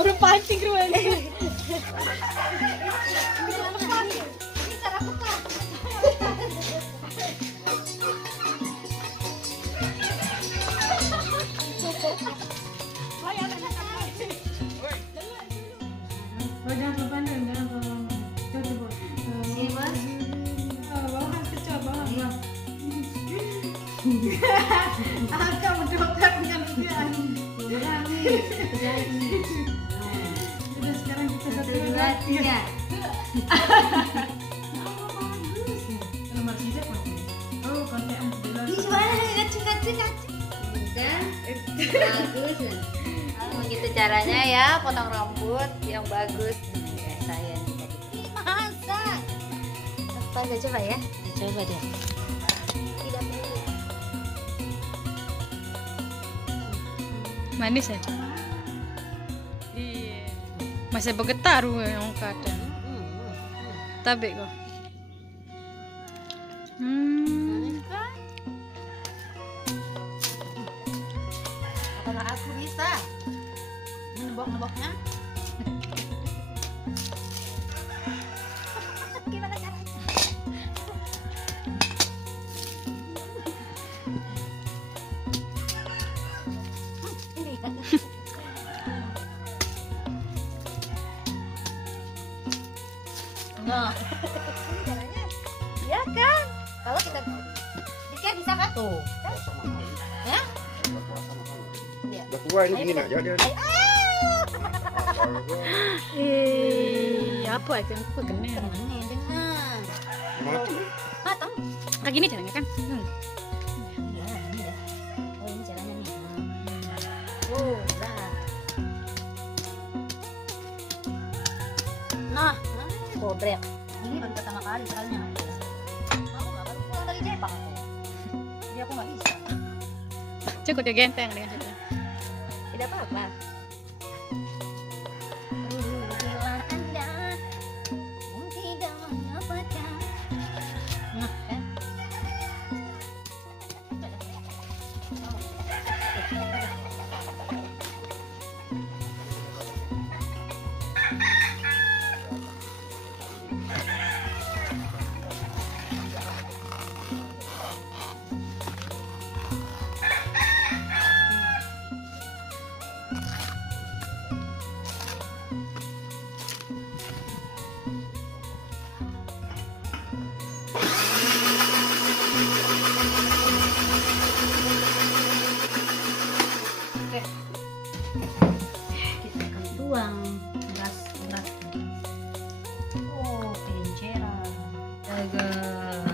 Baru pancing rumahnya. Jangan kepandang, jangan kepandang. Coba. Ini mas. Bawahan kecil, bawahan. Agak mendokat dengan dia. Udah sekarang kita satu lagi ya. Kalau masih ada pakai. Oh, pakai ambulan. Di mana kacung. Dan bagus. Begitu caranya ya, potong rambut yang bagus. Kayak saya nih tadi. Masa? Apa aja coba ya? Coba deh. Tidak perlu. Manis ya? Iya. Masih bergetar yang kadang. Tapi kok. Apakah aku bisa menebak-nebaknya? Gimana caranya? Nah, caranya, ya kan? Kalau kita bisa kan tuh? Ya? Udah tua ini begini aja dia. Apa ya? Kan aku kena. Matang. Matang. Kayak gini caranya kan? Oh, ini caranya nih. Dah. Nah, Bobrek. Ini baru pertama kali soalnya. Mau nggak baru pulang dari Jepang aku. Jadi aku nggak bisa. cukup ya genteng dengan cukup. Tidak apa-apa. Bila Anda yang tidak mendapatkan. Nah, kan? Kita akan tuang beras. Oh, enceran. Agak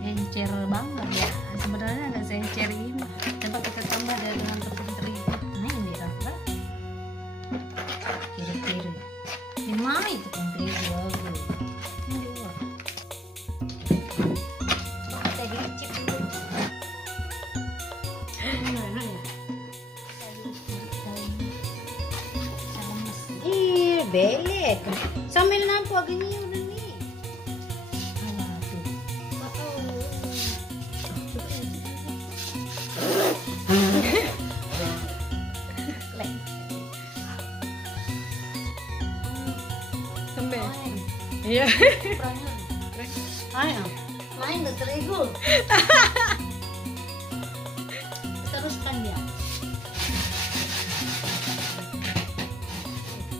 encer banget ya. Sebenarnya nggak seencer ini. Coba kita tambah dengan tepung terigu. Nah ini rasa. Kiri-kiri. Di mana itu tepung terigu? Ini juga. Kita dicip dulu. Enak ya. Ih, belek. Sambil nampak gini udah nih. Sampai. Iya. Ayo, main ke terigu. Teruskan dia.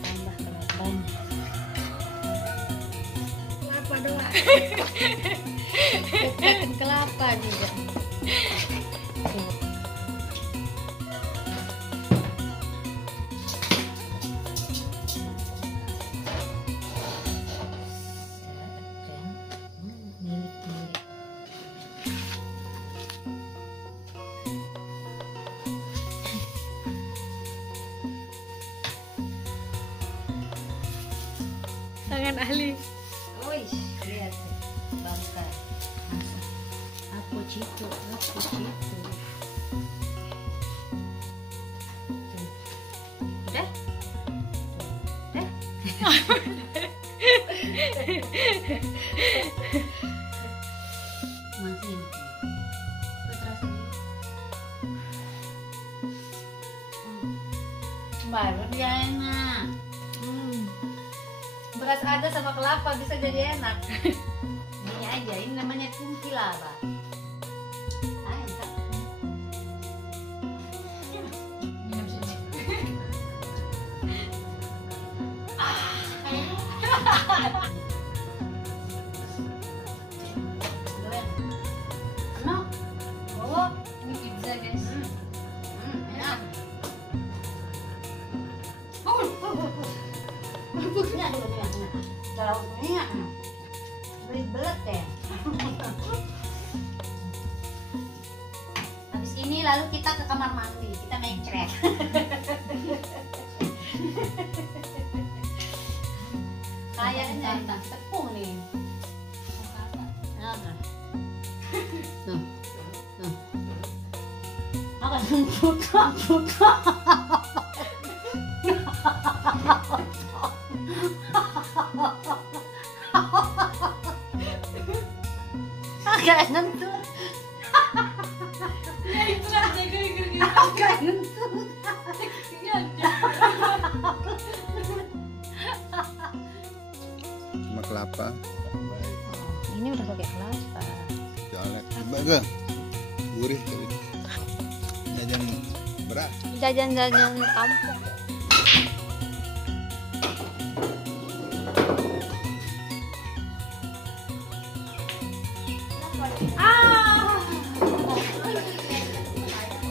Tambah kelapanya. Kelapa doang. Bukan kelapa juga. Tangan ahli. Wih, lihat bangka. Aku citu. Udah? Masih. lada sama kelapa bisa jadi enak. Ini aja, ini namanya kumpi lada. Ini pizza guys. Enak. Kalau minyak, belet ya. Habis ini lalu kita ke kamar mandi, kita main cret. Kayaknya tepung nih. Tuh. Akan buka. Agak nentut. Ya itu lah jaga gini. Agak nentut. Sama kelapa. Ini udah pakai kelapa. Jalan. Bagus. Gurih tuh. Jajan berat. Jajan-jajan kampung.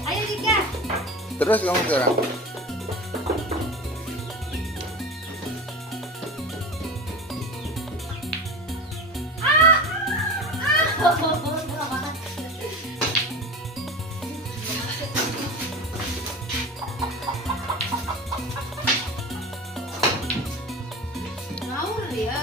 Ayo Dika. Terus kamu sekarang. Ngawur dia.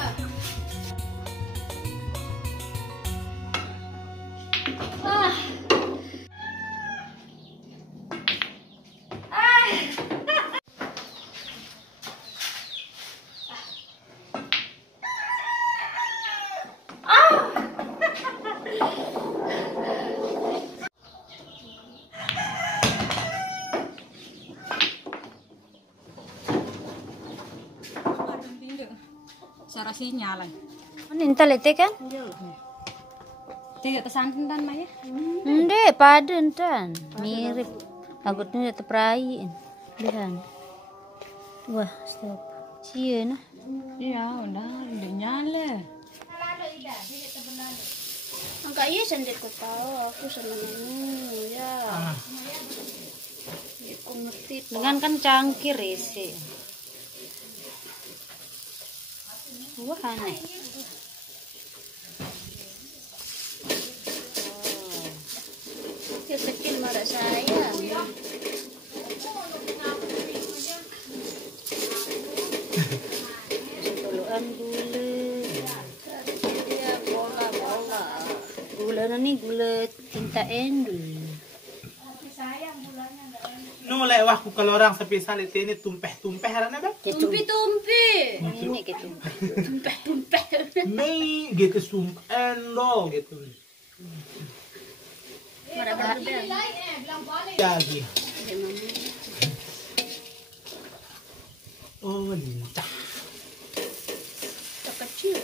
Cara sinyal. Nintal itu kan? Tidak tersantan dan Maya. Ende paden tan. Mirip. Agutnya tetep rai. Lihat. Wah, stop. Sia nah. Iya, udah nyala. Enggak iya sendiri ku tahu aku sama Nunu ya. Aku ngerti. Dengan kan cangkir isi. Wah aneh. Ya kecil marah saya. Sepuluhan gula. Ya bola. Gula nih gula tinta endul. No lewat ku kalau orang sepisah itu ini tumpeh harana ba? Tumpi. Ini gitu. Tumpeh. Mei gitu endo gitu. Marah Jadi. Oh, entah. kecil.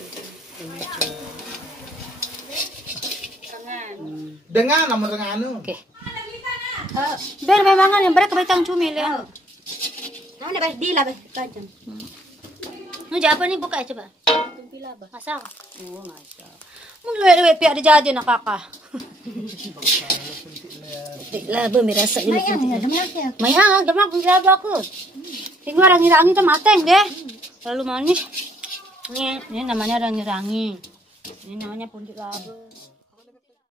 Dengan nomor dengan Oke. Biar memang yang mereka betang cumi le. Mana baik dila baik kacang. Nu apa nih buka coba. Tumpi laba. Masak. Oh, masak. Mun lewe pihak di jajan nak kakak. Laba mirasa ni. Mai ah, demak laba aku. Tinggal rangi-rangi tu mateng deh. Lalu manis. Ini namanya rangi-rangi. Ini namanya pundik laba.